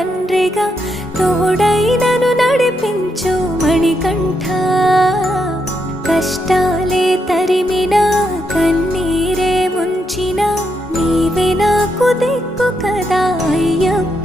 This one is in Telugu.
తండ్రిగా తోడై నన్ను నడిపించు మణికంఠ. కష్టాలే తరిమినా కన్నీరే ముంచిన నీవే నాకు దిక్కు కదా అయ్యప్ప.